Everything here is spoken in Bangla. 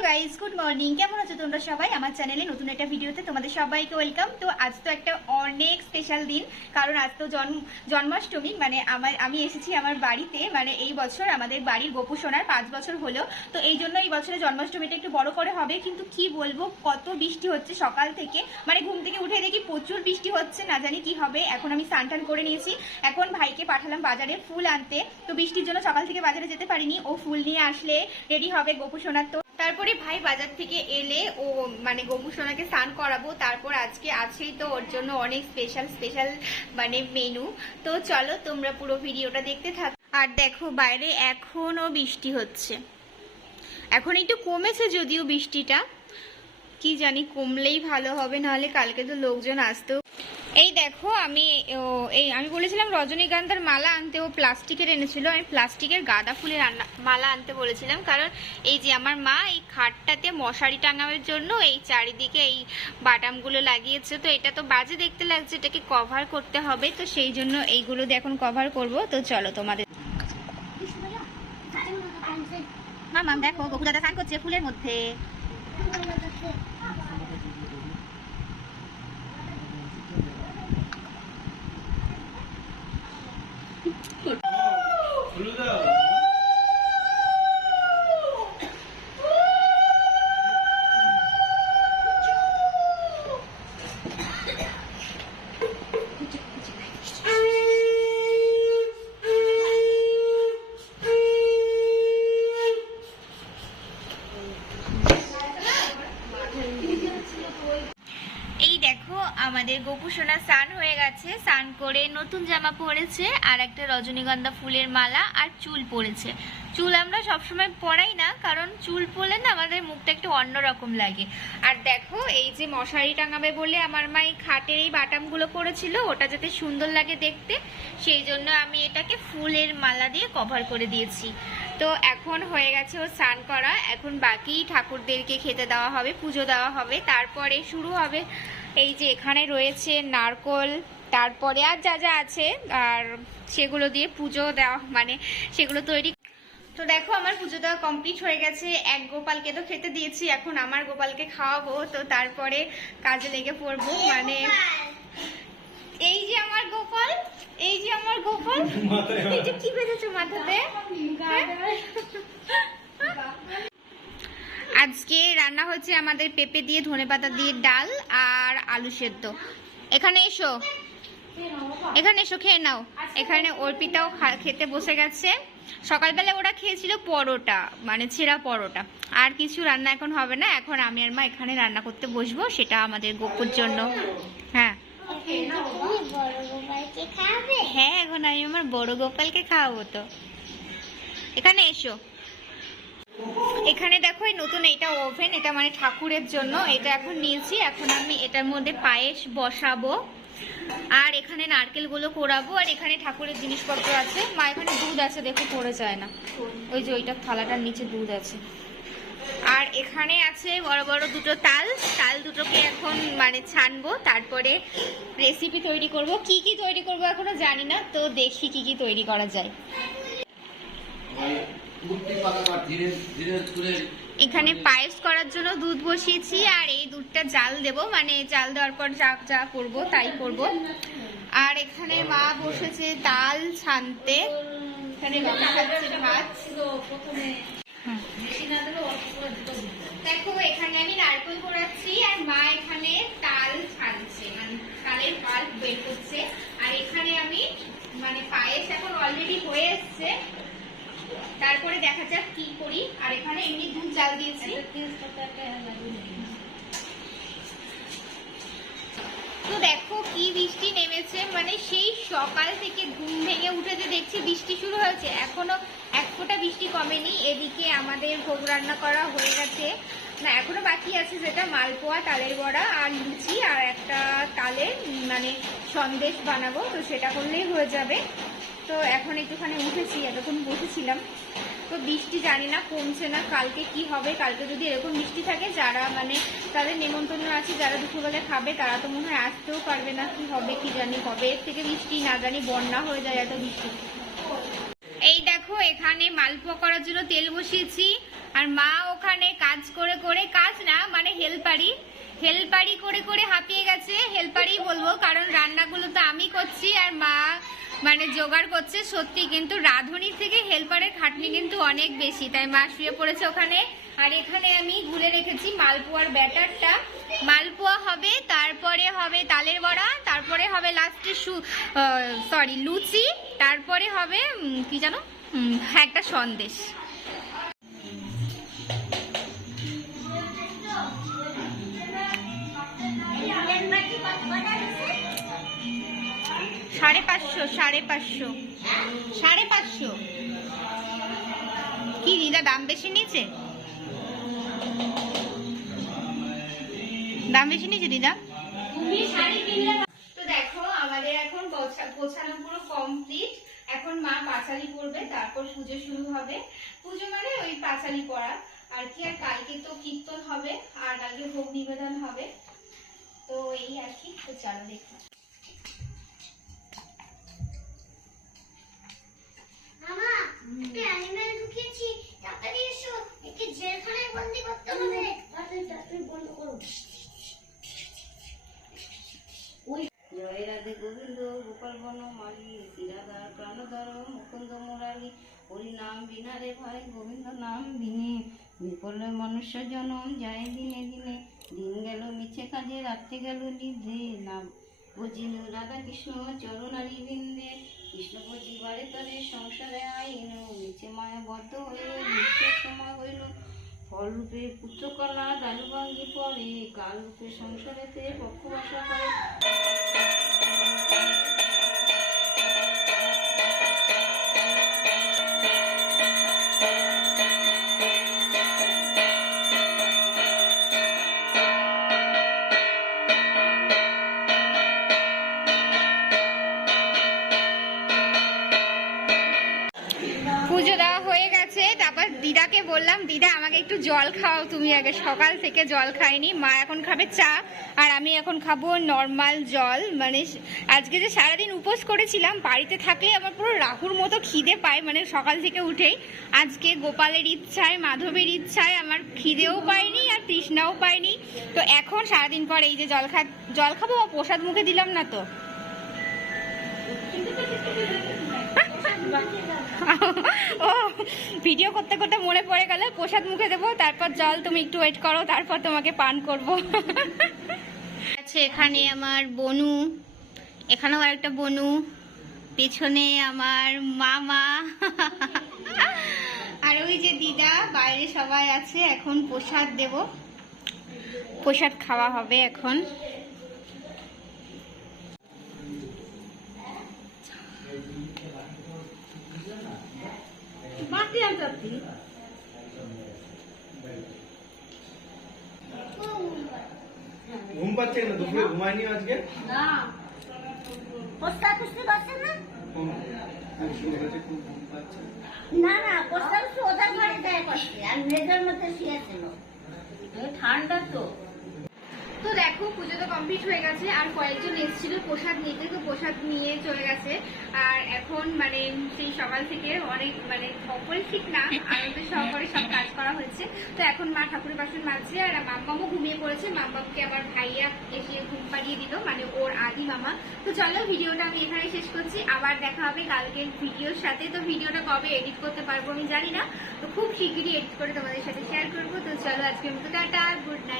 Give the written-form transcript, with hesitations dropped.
हेलो गाइज गुड मर्निंग কেমন আছো তোমরা সবাই আমার চ্যানেলে নতুন একটা ভিডিওতে তোমাদের সবাইকে ওয়েলকাম। তো আজ তো একটা অনেক স্পেশাল দিন, কারণ আজ তো জন্মাষ্টমী। মানে আমি এসেছি আমার বাড়িতে, মানে এই বছর আমাদের বাড়ির গোপু সোনার 5 বছর হলো। তো এই জন্য এই বছরে জন্মাষ্টমীটা একটু বড় করে হবে, কিন্তু কি বলবো কত বৃষ্টি হচ্ছে সকাল থেকে। মানে ঘুম থেকে উঠে দেখি প্রচুর বৃষ্টি হচ্ছে, না জানি কি হবে। এখন আমি স্নান টান করে নিয়েছি, এখন ভাইকে পাঠালাম বাজারে ফুল আনতে। তো বৃষ্টির জন্য সকাল থেকে বাজারে যেতে পারিনি, ও ফুল নিয়ে আসলে রেডি হবে গোপু সোনার। তো তারপরে ভাই বাজার থেকে এলে ও মানে গোপু সোনাকে স্নান করাবো। তারপর আজকে আছেই তো ওর জন্য অনেক স্পেশাল মানে মেনু। তো চলো তোমরা পুরো ভিডিওটা দেখতে থাকো। আর দেখো বাইরে এখনো বৃষ্টি হচ্ছে, এখন একটু কমেছে যদিও বৃষ্টিটা, কি জানি কমলেই ভালো হবে, নাহলে কালকে তো লোকজন আসতেও। এই দেখো আমি বলেছিলাম রজনীগন্ধার মালা আনতে, ও প্লাস্টিকের এনেছিল। আমি প্লাস্টিকের গাঁদা ফুলের মালা আনতে বলেছিলাম, কারণ এই যে আমার মা এই খাটটাতে মশারি টাঙানোর জন্য এই চারিদিকে এই বাটামগুলো লাগিয়েছে। তো এটা তো বাজে দেখতে লাগছে, এটাকে কভার করতে হবে, তো সেই জন্য এইগুলো দিয়ে এখন কভার করব। তো চলো তোমাদের মামা দেখো গোপু দাদা স্নান করছে ফুলের মধ্যে। এই দেখো আমাদের গোপু সোনা স্নান হয়ে গেছে, স্নান করে নতুন জামা পরেছে আর একটা রজনীগন্ধা ফুলের মালা আর চুল পরেছে। চুল আমরা সবসময় পরাই না, কারণ চুল পরলে না আমাদের মুখটা একটু অন্যরকম লাগে। আর দেখো এই যে মশারি টাঙাবে বলে আমার মা এই খাটের এই বাটামগুলো করেছিল, ওটা যাতে সুন্দর লাগে দেখতে, সেই জন্য আমি এটাকে ফুলের মালা দিয়ে কভার করে দিয়েছি। তো এখন হয়ে গেছে ও স্নান করা, এখন বাকি ঠাকুরদেরকে খেতে দেওয়া হবে, পুজো দেওয়া হবে, তারপরে শুরু হবে। এই যে এখানে রয়েছে নারকোল, তারপরে আর যা যা আছে আর সেগুলো দিয়ে পুজো দেওয়া, মানে সেগুলো তৈরি। তো দেখো আমার পুজো দেওয়া কমপ্লিট হয়ে গেছে। এক গোপালকে তো খেতে দিয়েছি, এখন আমার গোপালকে খাওয়াবো। তো তারপরে কাজে লেগে পড়বো। মানে এই যে আমার গোপাল, এই যে আমার গোপাল, এই যে কি বেঁধেছো মাথাতে। আজকে রান্না হচ্ছে আমাদের পেঁপে দিয়ে ধনেপাতা দিয়ে ডাল আর আলু সেদ্ধ। এখানে এসো, এখানে এসো খেয়ে নাও। এখানে অর্পিতাও খেতে বসে গেছে। সকালবেলা ওরা খেয়েছিল পরোটা, মানে ছেঁড়া পরোটা। আর কিছু রান্না এখন হবে না, এখন আমি আর মা এখানে রান্না করতে বসবো, সেটা আমাদের গোপুর জন্য। হ্যাঁ হ্যাঁ, এখন আমি আমার বড় গোপালকে খাওয়াবো। তো এখানে এসো। এখানে দেখো এই নতুন এইটা ওভেন, এটা মানে ঠাকুরের জন্য, এটা এখন নিয়েছি। এখন আমি এটার মধ্যে পায়েস বসাবো আর এখানে নারকেলগুলো কোরাবো। আর এখানে ঠাকুরের জিনিসপত্র আছে। মা এখানে দুধ আছে, দেখো পড়ে যায় না, ওই যে ওইটা থালাটার নিচে দুধ আছে। আর এখানে আছে বড় বড় দুটো তাল দুটোকে এখন মানে ছানবো, তারপরে রেসিপি তৈরি করব। কি কি তৈরি করব এখনো জানি না, তো দেখি কি কি তৈরি করা যায়। এখানে পায়েস করার জন্য দুধ বসিয়েছি, আর এই দুধটা জাল দেব, মানে জাল দেওয়ার পর যা যা করব তাই করব। আর এখানে মা বসেছে ডাল ছানতে, এখানে বাবা খাচ্ছে ভাত। দেখো এখানে আমি নারকেল কোরাচ্ছি আর মা এখানে তাল ছানছে, মানে তালের পাল বের করছে। আর এখানে আমি মানে পায়েস এখন অলরেডি হয়ে এসছে, তারপরে দেখা যাক কি করি। আর এখানে এমনি দুধ জাল দিয়েছি। তো দেখো কি বৃষ্টি নেমেছে, মানে সেই সকাল থেকে ঘুম ভেঙে উঠেছে দেখছি বৃষ্টি শুরু হয়েছে, এখনো এক ফোঁটা বৃষ্টি কমেনি। এদিকে আমাদের ভোগ রান্না করা হয়ে গেছে, না এখনো বাকি আছে, যেটা মালপোয়া, তালের বড়া আর লুচি, আর একটা তালের মানে সন্দেশ বানাবো, তো সেটা করলেই হয়ে যাবে। তো এখন একটুখানি উঠেছি, এতক্ষণ বসেছিলাম। তো বৃষ্টি জানি না কমছে না, কালকে কি হবে। কালকে যদি এরকম বৃষ্টি থাকে, যারা মানে তাদের নেমন্তন্ন আছে, যারা দুপুরবেলা খাবে, তারা তো মনে হয় আসতেও পারবে না। কি হবে কি জানি, কবে এর থেকে বৃষ্টি না জানি বন্যা হয়ে যায় এত বৃষ্টি। এই দেখো এখানে মালপোয়া করার জন্য তেল বসিয়েছি, আর মা ওখানে কাজ করে করে, কাজ না মানে হেল্পারি করে করে হাঁপিয়ে গেছে। হেল্পারই বলবো, কারণ রান্নাগুলো তো আমি করছি আর মা মানে জোগাড় করছে। সত্যি কিন্তু রাঁধুনির থেকে হেল্পারের খাটনি কিন্তু অনেক বেশি। তাই মা শুয়ে পড়েছে ওখানে। আর এখানে আমি গুলে রেখেছি মালপোয়ার ব্যাটারটা। মালপোয়া হবে, তারপরে হবে তালের বড়া, তারপরে হবে লাস্টে লুচি, তারপরে হবে কি জানো একটা সন্দেশ। সাড়ে পাঁচশো কি দিদা, দাম বেশি নিয়েছে? দিদা? তো দেখো আমাদের এখন গোছানো পুরো কমপ্লিট। এখন মা পাঁচালি পড়বে, তারপর পুজো শুরু হবে। পুজো মানে ওই পাঁচালি পড়া আর কি। আর কালকে তো কীর্তন হবে, আর কালকে ভোগ নিবেদন হবে। তো এই আর কি। তো চলো দেখো। জয় রাধে গোবিন্দ গোপাল বনমালী শ্রীরাধার প্রাণধর মুকুন্দ মুরারি হরি নাম বিনা রে ভাই গোবিন্দ নাম বিনে বিপলে মনুষ্য জনম যায় দিনে দিনে দিন গেল মিছে কাজে রাত্রে গেল নিভে নাম বুঝিল রাধা কৃষ্ণ চরণারি বৃন্দে কৃষ্ণ বুঝিবারে তরে সংসারে আইন নিচে মায়া বদ্ধ হয়ে মৃত্যুর সময় হইল ফলরূপে পুত্রকলা দালু ভাঙ্গি পড়ে কাল রূপে সংসারেতে পক্ষবাসা করে। পুজো দেওয়া হয়ে গেছে। তারপর দিদাকে বললাম, দিদা আমাকে একটু জল খাও তুমি আগে, সকাল থেকে জল খাইনি। মা এখন খাবে চা আর আমি এখন খাবো নর্মাল জল। মানে আজকে যে সারাদিন উপোস করেছিলাম, বাড়িতে থাকলে আমার পুরো রাহুর মতো খিদে পায়, মানে সকাল থেকে উঠেই। আজকে গোপালের ইচ্ছায় মাধবের ইচ্ছায় আমার খিদেও পাইনি আর তৃষ্ণাও পাইনি। তো এখন সারাদিন পর এই যে জল খাবো। প্রসাদ মুখে দিলাম না তো। ও ভিডিও করতে করতে মনে পড়ে গেল, প্রসাদ মুখে দেবো, তারপর জল। তুমি একটু ওয়েট করো, তারপর তোমাকে পান করবো। আচ্ছা, এখানে আমার বনু, এখানেও আরেকটা বনু, পেছনে আমার মামা আর ওই যে দিদা, বাইরে সবাই আছে। এখন প্রসাদ দেব, প্রসাদ খাওয়া হবে এখন। ঘুম পাচ্ছে না? দুপুরে ঘুমায়নি আজকে? না পোস্তা কুস্তি করছে না? না না পোস্তা কুস্তি ওদের ঘরে দেয় করছে আর মেজের মধ্যে শুয়েছিল। ঠান্ডা তো। তো দেখো পুজো তো কমপ্লিট হয়ে গেছে। আর কয়েকজন এসেছিল প্রসাদ নিতে, তো প্রসাদ নিয়ে চলে গেছে। আর এখন মানে সেই সকাল থেকে অনেক মানে সকলে ঠিক না, আনন্দ সহকারে সব কাজ করা হয়েছে। তো এখন মা ঠাকুরের বাসন মাজছে আর মাম্মামও ঘুমিয়ে পড়েছে। মাম্মামকে আমার ভাইয়া এসে ঘুম পাড়িয়ে দিল, মানে ওর আদি মামা। তো চলো ভিডিওটা আমি এখানে শেষ করছি। আবার দেখা হবে কালকের ভিডিওর সাথে। তো ভিডিওটা কবে এডিট করতে পারবো আমি জানি না, তো খুব শিগগিরই এডিট করে তোমাদের সাথে শেয়ার করবো। তো চলো আজকের মতো টাটা, গুড নাইট।